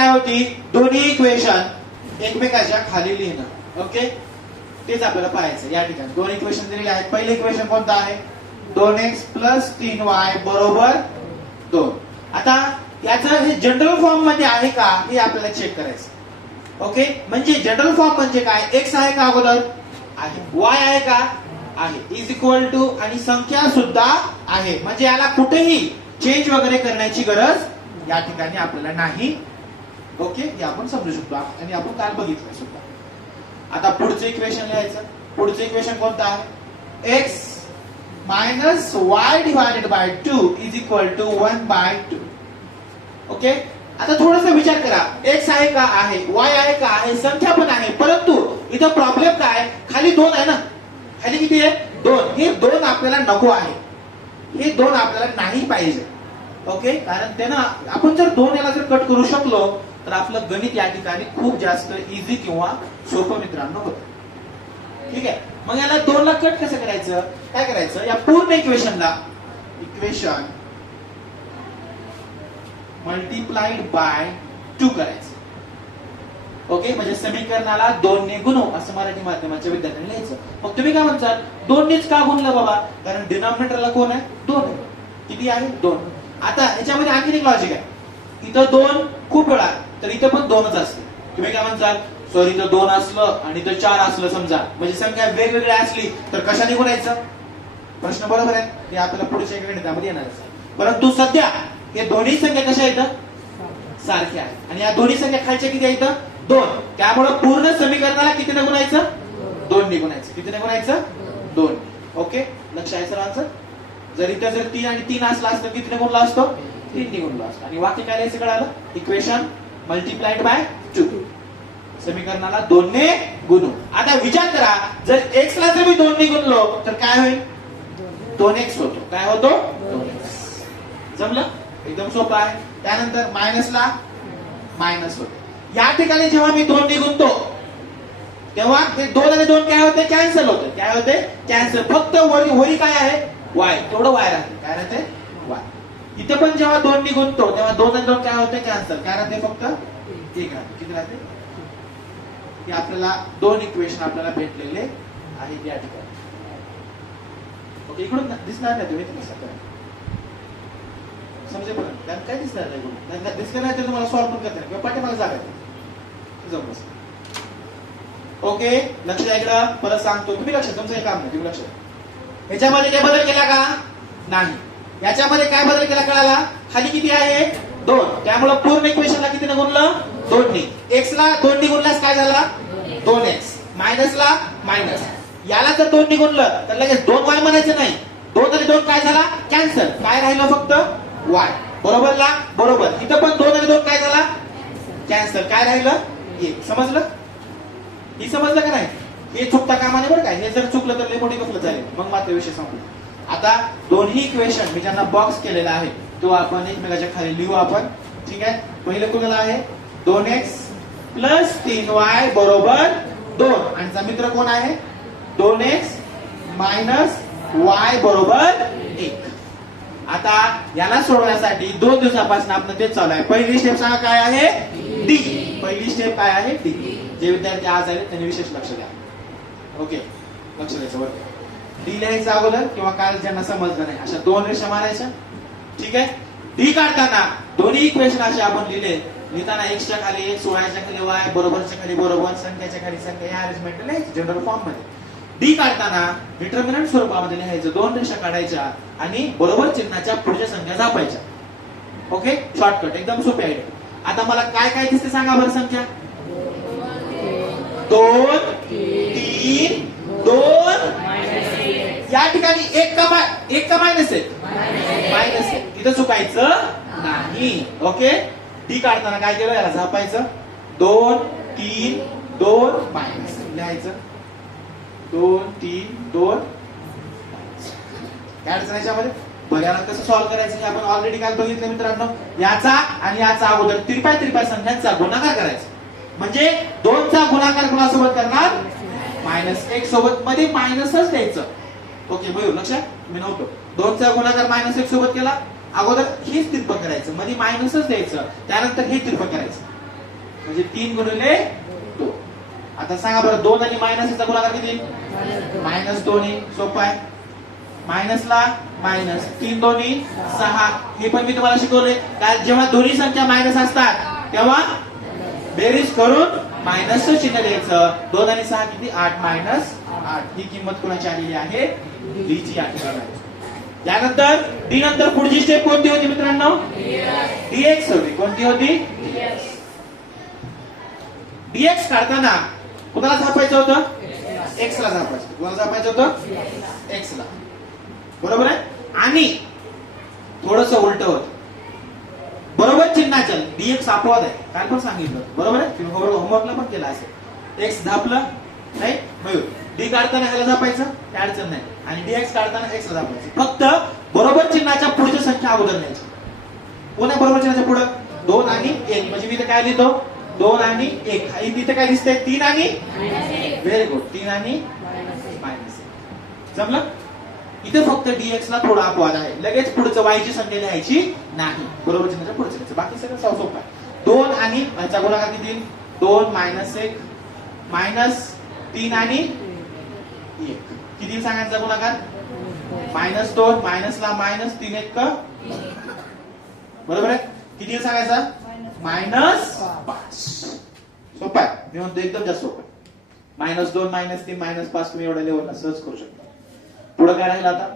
काय होती, दोन्ही इक्वेशन एकमेकाच्या खाली लिहिणं. ओके, तेच आपल्याला पाहायचं या ठिकाणी. दोन इक्वेशन दिलेले आहेत. पहिलं इक्वेशन कोणतं आहे, 2x + 3y = 2. आता याचं हे जनरल फॉर्म मध्ये आहे का हे आपल्याला चेक करायचं. ओके, म्हणजे जनरल फॉर्म म्हणजे काय, x आहे का अगोदर, आहे, y आहे का, आहे, = आणि संख्या सुद्धा आहे. म्हणजे याला कुठेही चेंज वगैरे करण्याची गरज या ठिकाणी आपल्याला नाही. ओके, हे आपण समजू शकतो आणि आपण काल बघितलं सुद्धा. आता पुढचं इक्वेशन लिहायचं. पुढचं इक्वेशन कोणतं आहे, x - y / 2 = 1/2. ओके, आता थोडासा विचार करा, x आहे का, आहे, y आहे का, आहे, संख्या पण आहे, परंतु इथं प्रॉब्लेम काय, खाली 2 आहे ना, खाली किती आहे, 2. हे 2 आपल्याला नको आहे, हे 2 आपल्याला नाही पाहिजे. ओके, कारण त्यानं आपण जर 2 याला जर कट करू शकलो तर आपलं गणित या ठिकाणी खूप जास्त इझी किंवा सोपं मित्रांनो होतं. ठीक आहे, मग याला 2 ला कट कसं करायचं, काय करायचं, या पूर्ण इक्वेशन मल्टिप्लाइड बाय 2 करायचं. ओके, म्हणजे समीकरणाला 2 ने गुणू असं मराठी माध्यमाच्या विद्यार्थ्यांनी लिहायचं. मग तुम्ही काय म्हणतात, 2 नेच का गुणलं बाबा, कारण डिनॉमिनेटरला कोण आहे, 2 आहे. किती आहे, 2. आता ह्याच्यामध्ये आणखी एक लॉजिक आहे, इथं 2 खूप वेळा तर इथं पण 2च असते. तुम्ही काय म्हणताल, सॉरी इथं 2 असलं आणि इथं 4 असलं समजा, म्हणजे संख्या वेगवेगळी असली तर कशाने गुणायचं, प्रश्न बरोबर आहे, ते आपल्याला पुढच्या गणितामध्ये येणार आहे. परंतु सध्या हे दोन्ही संख्या कशा आहेत, सारख्या आहेत, आणि या दोन्ही संख्या खालच्या किती आहेत, 2. त्यामुळे पूर्ण समीकरणाला कितीने गुणायचं, 2 ने गुणायचं. कितीने गुणायचं, 2. ओके, लक्ष आहे सर्वांचं. जर इथं जर 3 आणि 3 असला असतं कितीने गुणला असतो, 3 ने गुणला असतो. आणि वाक्य काय लिहायचं कळालं, इक्वेशन मल्टिप्लाइड बाय 2, समीकरणाला 2 ने गुणू. आता विचार करा, जर x ला जर मी 2 ने गुणलो तर काय होईल, 2x होतो. काय होतो, 2x. जमलं, एकदम सोपं आहे. त्यानंतर मायनसला मायनस होते. या ठिकाणी जेव्हा मी 2 ने गुणतो तेव्हा हे 2 आणि 2 काय होते, कॅन्सल होते. काय होते, कॅन्सल. फक्त वरी काय आहे, y, तेवढं y राहते. काय राहते, y. इथे पण जेव्हा 2 ने गुणतो तेव्हा 2 आणि 2 काय होते, कॅन्सल. काय राहते, फक्त 1 राहते. किती राहते, हे आपल्याला 2 इक्वेशन आपल्याला भेटलेले आहेत या ठिकाणी. ओके, इकडून दिसणार नाही तुम्ही समजे, पण कारण काय दिसणार नाही, दिसलं नाही तर तुम्हाला सॉल्व्ह पण करता किंवा पाठी मला जागायचं. ओके, लक्ष द्या इकडं, परत सांगतो, तुम्ही लक्ष, तुमचं हे काम नाही, तुम्ही लक्ष द्या. ह्याच्यामध्ये काय बदल केला का, नाही. याच्यामध्ये काय बदल केला कळाला, खाली किती आहे, 2. त्यामुळे पूर्ण इक्वेशनला कितीने गुणलं, 2 ने. x ला 2 ने गुणल्यास काय झाला, 2x. मायनसला मायनस, याला जर 2 ने गुणलं तर लगेच 2y म्हणायचं नाही. 2 आणि 2 काय झाला, कॅन्सल. काय राहिलं, फक्त y. बरोबर ला, बरोबर. इथं पण 2 आणि 2 काय झाला, कॅन्सल. काय राहिलं, 1. समजलं, ही समजलं का नाही, हे चुकता कामाने बरं काय, हे जर चुकलं तर लय मोठी गफलत झाली, मग मात्र विषय संपला. आता दोन्ही इक्वेशन मी ज्यांना बॉक्स केलेला आहे तो आपण एकमेकाच्या खाली लिहू आपण. ठीक आहे, पहिलं कोणाला आहे, 2x + 3y = 2. आणि मित्र कोण आहे, 2x - y = 1. आता याला सोडवण्यासाठी 2 दिवसापासून आपण तेच चालू आहे. पहिली स्टेप सांगा काय आहे, डी. पहिली स्टेप काय आहे, डी. जे विद्यार्थी आज आले त्यांनी विशेष लक्ष द्या. ओके, लक्ष द्यायचं बरं. डी लिहायचं अगोदर किंवा काल ज्यांना समजलं नाही अशा 2 रेषा मारायच्या. ठीक आहे, डी काढताना दोन्ही इक्वेशन असे आपण लिहिताना x च्या खाली x, y च्या खाली y, बरोबरच्या खाली बरोबर, संख्याच्या खाली संख्या, या अरेंजमेंट लिहायची जनरल फॉर्म मध्ये. डी काढताना डिटर्मिनंट स्वरूपामध्ये लिहायचं, 2 रेषा काढायच्या आणि बरोबर चिन्हाच्या पुढच्या संख्या झापायच्या. ओके, शॉर्टकट, एकदम सोपी आहे. आता मला काय काय दिसते सांगा बरं, संख्या 2, 3, 2. या ठिकाणी 1 का मायनस आहे, मायनस आहे. तिथं चुकायचं नाही. ओके, डी काढताना काय केलं, याला झापायचं, 2, 3, 2 मायनस लिहायचं, 2, 3, 2. काय अडचण याच्यामध्ये, बरं याला कसं सॉल्व्ह करायचं हे आपण ऑलरेडी काय बघितलं मित्रांनो. याचा आणि याचा अगोदर तिरप्या संख्यांचा गुणाकार करायचा. म्हणजे 2 चा गुणाकार कोणासोबत करणार, -1 सोबत, मध्ये मायनसच द्यायचं. ओके, बरोबर, लक्षात, मी नव्हतो. 2 चा गुणाकार -1 सोबत केला, अगोदर हेच तिरपं करायचं, मध्ये मायनसच द्यायचं, त्यानंतर हे तिरपं करायचं. म्हणजे 3 गुणिले 2. आता सांगा बरं 2 आणि मायनसचा गुणाकार किती? -2. सोपं आहे. मायनसला मायनस, 3 दोन्ही 6. हे पण मी तुम्हाला शिकवले. कारण जेव्हा दोन्ही संख्या मायनस असतात तेव्हा बेरीज करून मायनसचं चिन्ह द्यायचं. 2 आणि 6 किती? 8 -8. ही किंमत कोणाची आलेली आहे? डी ची आलेली. त्यानंतर डी नंतर पुढची स्टेप कोणती होती मित्रांनो? डीएक्स होती. कोणती होती? डीएक्स काढताना कुणाला झापायचं होतं? एक्स ला झापायचं. कुणाला झापायचं होतं? एक्स ला. बरोबर आहे. आणि थोडस उलट होत. बरोबर चिन्हाच्या डीएक्स अपवाद आहे. काल पण सांगितलं बरोबर आहे. तुम्ही होमवर्कला पण केला असेल. एक्स झापलं नाही मयूर. डी काढताना ह्याला झापायचं, काय अडचण नाही. आणि डीएक्स काढताना एक्स ला झापायचं. फक्त बरोबर चिन्हाच्या पुढची संख्या अगोदर न्यायची. कोण आहे बरोबर चिन्हाच्या पुढे? 2 आणि 1. म्हणजे मी इथे काय लिहितो? 2 आणि 1. इथे काय दिसतंय? 3 आणि व्हेरी गुड. 3 आणि -1. जमलं? इथे फक्त डीएक्स ला थोडा अपवाद आहे. लगेच पुढचं y ची संख्या लिहायची नाही. बरोबर चिन्हाच्या पुढचं लिहायचं. बाकी सगळं सोपं आहे. 2 आणि याचा गुणाकार किती? 2 -1 -3 आणि 1. किती सांगायचा गुणाकार? -2 मायनसला मायनस 3 1 बरोबर आहे. किती सांगायचा? -5. सोपं आहे. मी म्हणतो एकदम जास्त सोपं आहे. -2 -3 -5 तुम्ही एवढ्या लेवलला सहज करू शकता. पुढे काय राहिलं आता?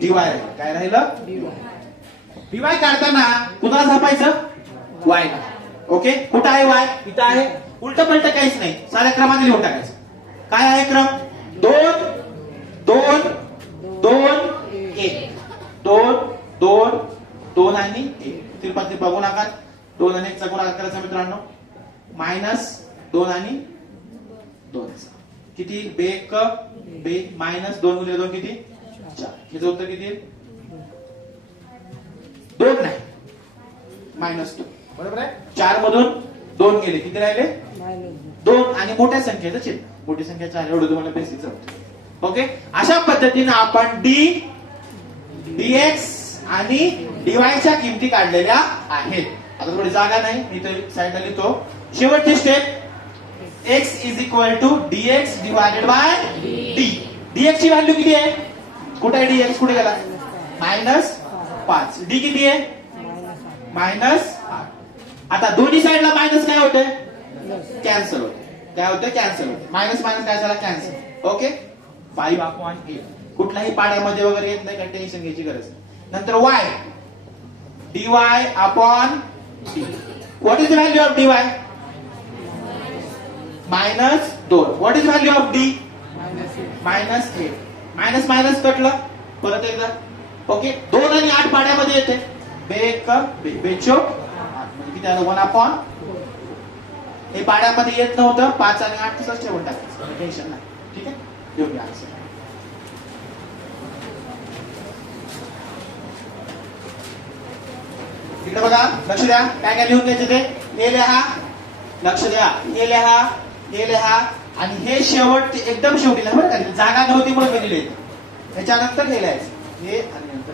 डीवाय राहिलं. काय राहिलं? डीवाय काढताना कुणाला झापायचं? वाय ला. ओके. कुठं आहे वाय? इथं आहे. उलट पलट काहीच नाही. साऱ्या क्रमाने लिहून टाकायचं. काय आहे क्रम? 2 2 2 1. 2 2 2 आणि 1. तिरपा गुणाकार. 2 आणि 1 चा गुणाकार करायचा मित्रांनो. -2 आणि 2. किती? बे -2 गुणिले 2 किती? 4. याचं उत्तर किती? 2 नाही -2. बरोबर आहे. 4 मधून 2 गेले. किती राहिले? 2. आणि मोठ्या संख्येचं चिन्ह. मोठी संख्या 4 एवढं तुम्हाला बेसिक जमतं. ओके. अशा पद्धतीने आपण डीएक्स आणि डीवायच्या किमती काढलेल्या आहेत. आता थोडी जागा नाही. मी तर साईडला लिहितो. शेवटची step x is equal to dx divided by d. dx ची व्हॅल्यू किती आहे? कुठे आहे dx? कुठे गेला? -5. d किती आहे? -8. आता दोन्ही साईडला मायनस काय होते? कॅन्सल होते. काय होते? कॅन्सल होते. मायनस काय झाला? कॅन्सल. ओके. 5/8. कुठल्याही पाड्यामध्ये वगैरे येत नाही. काय टेन्शन घ्यायची गरज नाही. नंतर y dy upon d. What is the value of dy? -2. What is value of D? -8. Minus minus कटलं. परत एकदा. ओके. 2 आणि 8 पाड्यामध्ये येते. बेचोक 8 म्हणजे किती आलं? 1/4. हे पाड्यामध्ये येत नव्हतं. 5 आणि 8 तसंच ठेवून टाकायचं. टेन्शन नाही. ठीक आहे. योग्य आन्सर. इकडे बघा. लक्ष द्या. काय काय लिहून घ्यायचे ते? हे लिहा. लक्ष द्या. हे लिहा. हे लिहा. आणि हे एकदम शेवटी बरं का? जागा नव्हती म्हणून मी लिहिले. त्याच्यानंतर हे लिहायचं. हे आणि नंतर